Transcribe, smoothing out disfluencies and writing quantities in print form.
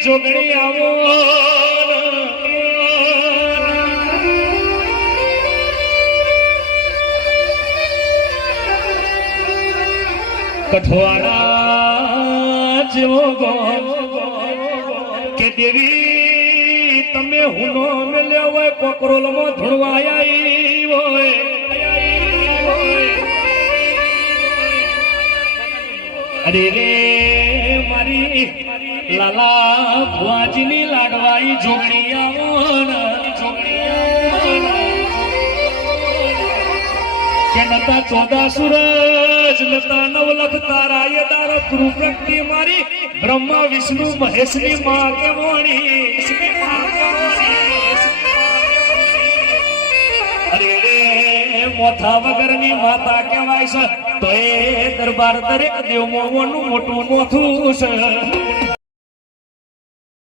જોગણી આવો કઠવાડા જેવો કે દેવી તમે હુનો મેલ્યો હોય કોકરોલમાં ધૂણવાયા હોય અરે રે મારી લાલા ભુવાજીની લાડવાઈ જોગણી આવો કે નતા 14 સૂરજ નતા 9 લખ તારા એ તારો કૃપક્તિ મારી બ્રહ્મા વિષ્ણુ મહેશની માં કે મોણી અરે રે મોથા વગરની માતા કહેવાય છે તો એ દરબાર દરેક દેવ મોનું મોટું મોથું છે